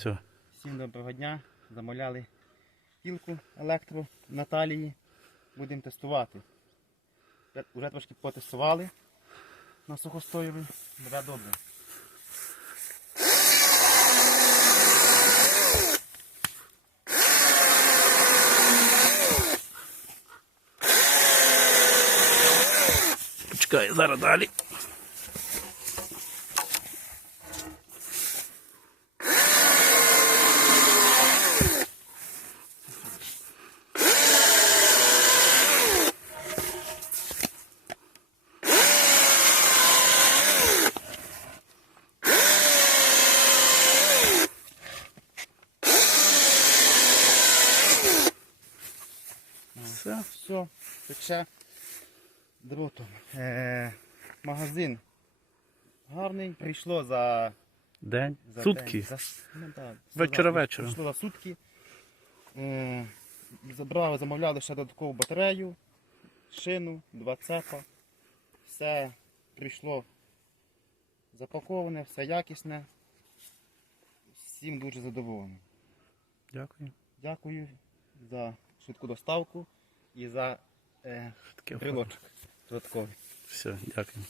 Все. Всім доброго дня. Замовляли кілку електро Наталії. Будемо тестувати. Уже трошки потестували на сухостоєві. Буде добре. Почекай, зараз далі. Все. Все, тече дротом. Е, магазин гарний. Прийшло за, День. за Сутки. день, За, ну, да, Вечора вечора. Прийшло за сутки. Е, забрали, замовляли ще додаткову батарею, шину, два цепа. Все прийшло запаковане, все якісне. Всім дуже задоволений. Дякую. Дякую за швидку доставку і за е, додатковий. Все, дякую.